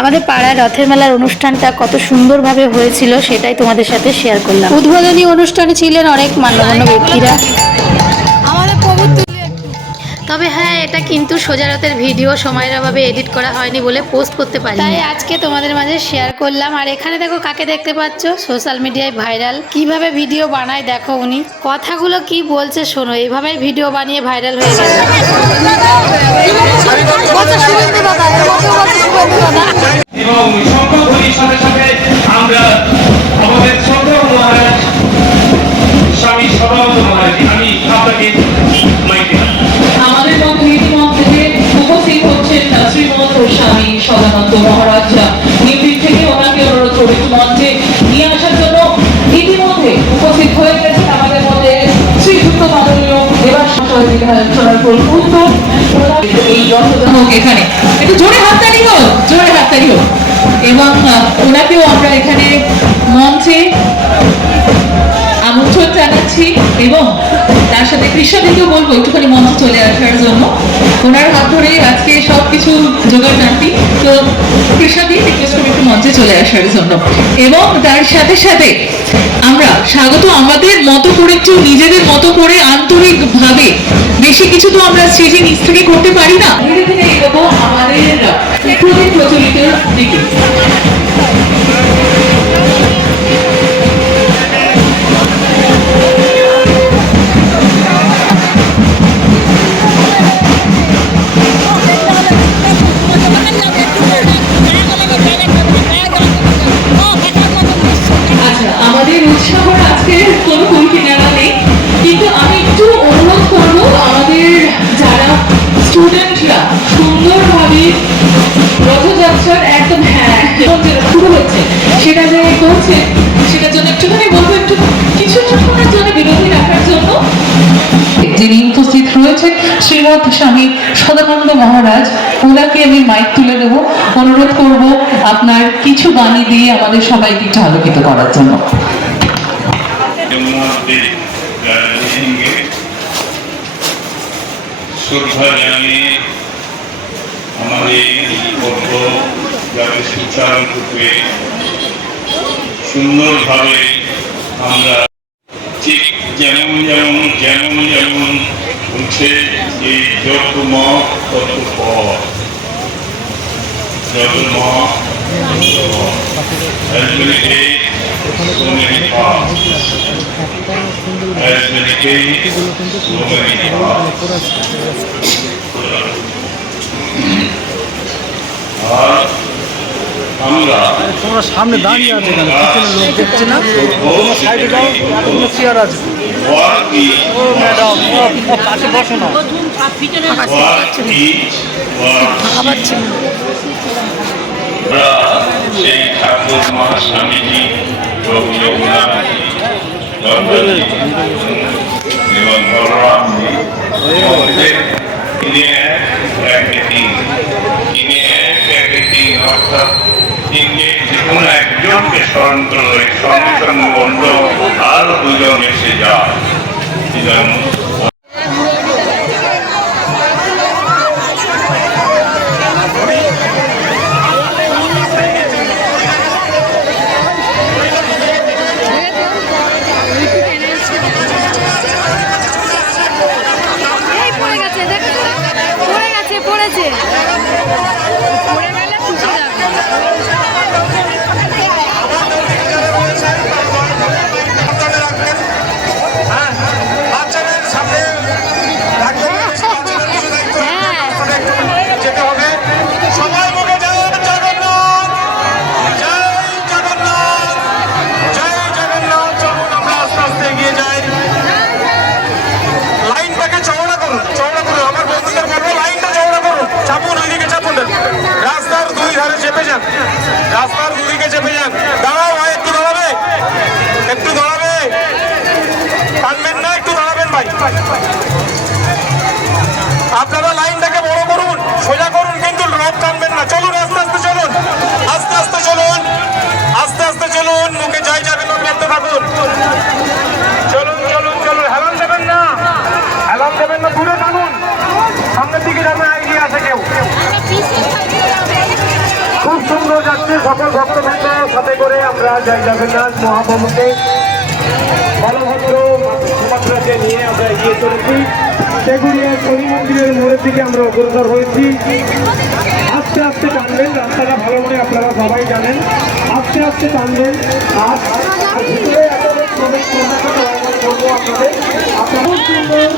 আমাদের পাড়ায় রথের মেলার অনুষ্ঠানটা কত সুন্দরভাবে হয়েছিল সেটাই তোমাদের সাথে শেয়ার করলাম। উদ্বোধনী অনুষ্ঠানে ছিলেন অনেক মান্যগণ্য ব্যক্তিরা। তবে হ্যাঁ, এটা কিন্তু সোজা রাতের ভিডিও, সময়ের অভাবে এডিট করা হয়নি বলে পোস্ট করতে পারি, তাই আজকে তোমাদের মাঝে শেয়ার করলাম। আর এখানে দেখো কাকে দেখতে পাচ্ছ, সোশ্যাল মিডিয়ায় ভাইরাল। কিভাবে ভিডিও বানায় দেখো উনি, কথাগুলো কি বলছে শোনো। এইভাবেই ভিডিও বানিয়ে ভাইরাল হয়ে গেল। এবং সংখ্যাগুলির সাথে সাথে আমরা আমাদের শ্রদ্ধা মহারাজ স্বামী সদানন্দ মহারাজ, আমি আপনাকে আমাদের মধ্যে ইতিমধ্যে উপস্থিত হচ্ছেন শ্রীমৎ স্বামী সদানন্দ মহারাজ। নিউদিল্লি থেকে ওনাকে অনুরোধ করি মঞ্চে নিয়ে আসার জন্য। ইতিমধ্যে উপস্থিত হয়ে গেছেন আমাদের মধ্যে শ্রীযুক্ত মাননীয় এই রথদান হোক এখানে, একটু জোরে হাততালি হোক, জোরে হাততালি হোক। এবং ওনাকেও আমরা এখানে মঞ্চে আমন্ত্রণ জানাচ্ছি এবং তার সাথে কৃষ্ণদিকেও বলবো একটুখানি মঞ্চে চলে আসার জন্য। ওনার হাত ধরে আজকে সবকিছু জোগাড় জানতি, তো কৃষ্ণদিক রিকোয়েস্ট করবো একটু মঞ্চে চলে আসার জন্য। এবং তার সাথে সাথে আমরা স্বাগত আমাদের মতো করে, একটু নিজেদের মতো করে আন্তরিক ভাবে, বেশি কিছু তো আমরা স্টেজে নিচ থেকে করতে পারি না, ধীরে ধীরে এগোবো আমাদের প্রচলিত দিকে। আমাদের উৎসাহের আজকে কোনো কুল কিনারা নেই, কিন্তু আমি একটু অনুরোধ করবো আমাদের যারা স্টুডেন্টরা সুন্দরভাবে রথযাত্রার একদম হ্যাঁ যেটা শুরু হচ্ছে সেটা যে করছে, সেটার জন্য একটুখানি বলবো একটু কিছুক্ষণের জন্য বিরতি রাখার জন্য। যিনি উপস্থিত রয়েছেন শ্রীমৎ স্বামী সদানন্দ মহারাজ, ওনাকে আমি মাইক তুলে দেব। অনুরোধ করব আপনার কিছু বাণী দিয়ে আমাদের সবাইকে একটু আলোকিত করার জন্য। শ্রদ্ধা জানিয়ে আমাদের পদ্ম যাতে সুচারণ করবে সুন্দরভাবে আমরা ঠিক যেমন যেমন যেমন যেমন বলছে যে যত মত তত পথ, যত মত as many days so many paths, as many days so many paths. আর আমরা তোমরা সামনে দাঁড়িয়ে আছে কেন? পিছনে লোক দেখছে না? তোমরা সাইডে যাও, এতগুলো চেয়ার আছে। ও ম্যাডাম, ও পাশে বসো না। সেই ঠাকুর মহাস্বামীজি এবং বলরামজি অর্থাৎ যে কোনো একজনকে স্মরণ করলে সঙ্গে সঙ্গে অন্য আরো দুজন এসে যায়। রাস্তার দুদিকে চেপে যান। দাঁড়াও ভাই, একটু দাঁড়াবে, একটু দাঁড়াবে, টানবেন না, একটু দাঁড়াবেন ভাই। আপনারা লাইনটাকে বড় করুন, সোজা করুন, কিন্তু রথ টানবেন না। চলুন আস্তে আস্তে চলুন, আস্তে আস্তে চলুন, আস্তে আস্তে চলুন, মুখে যাই যাবেন করতে থাকুন। চলুন চলুন চলুন, হেলান দেবেন না, হেলান দেবেন না, দূরে টানুন, সামনের দিকে যাবেন, আইডিয়া আছে কেউ। খুব সুন্দর যাচ্ছে সকল ভক্তবৃন্দ সাথে করে আমরা জয় জগন্নাথ মহাপ্রভুকে বলভদ্র সুভদ্রাকে নিয়ে আমরা এগিয়ে চলেছি। সেগুড়িয়া শনি মন্দিরের মোড়ের দিকে আমরা অগ্রসর হয়েছি। আস্তে আস্তে টানবেন, রাস্তাটা ভালো করে আপনারা সবাই জানেন। আস্তে আস্তে টানবেন আর ভিতরে একেবারে প্রবেশ করবো আপনাদের। আপনারা সুন্দর